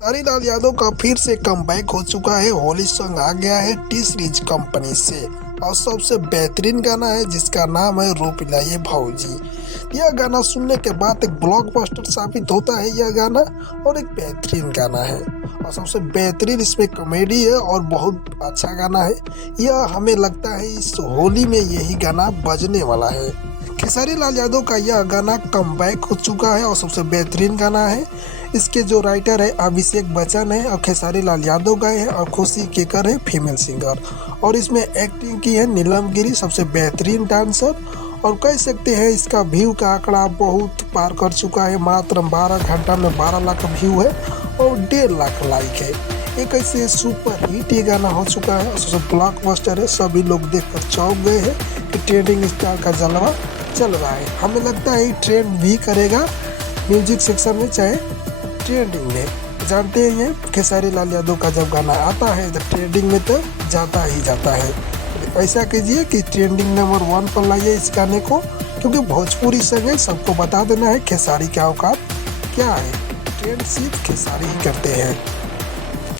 हरीलाल यादव का फिर से कमबैक हो चुका है। होली सॉन्ग आ गया है टी सीरीज कंपनी से और सबसे बेहतरीन गाना है जिसका नाम है रो पिलाइए भौजी। यह गाना सुनने के बाद एक ब्लॉकबस्टर साबित होता है यह गाना और एक बेहतरीन गाना है और सबसे बेहतरीन इसमें कॉमेडी है और बहुत अच्छा गाना है। यह हमें लगता है इस होली में यही गाना बजने वाला है। खेसारी लाल यादव का यह गाना कमबैक हो चुका है और सबसे बेहतरीन गाना है। इसके जो राइटर है अभिषेक बच्चन है और खेसारी लाल यादव गए हैं और खुशी केकर है फीमेल सिंगर और इसमें एक्टिंग की है नीलम गिरी सबसे बेहतरीन डांसर। और कह सकते हैं इसका व्यू का आंकड़ा बहुत पार कर चुका है। मात्र 12 घंटा में 12 लाख व्यू है और 1.5 लाख लाइक है। एक ऐसे सुपर हिट ये गाना हो चुका है और सबसे ब्लॉकबस्टर है। सभी लोग देखकर चौंक गए हैं कि ट्रेंडिंग स्टार का जलवा चल रहा है। हमें लगता है ट्रेंड भी करेगा म्यूजिक सेक्शन में चाहे ट्रेंडिंग में। जानते हैं खेसारी लाल यादव का जब गाना आता है तो ट्रेंडिंग में तो जाता ही जाता है। तो ऐसा कीजिए कि ट्रेंडिंग नंबर 1 पर लाइए इस गाने को, क्योंकि भोजपुरी संग सबको बता देना है खेसारी क्या औकात क्या है। ट्रेंड सिर्फ खेसारी ही करते हैं।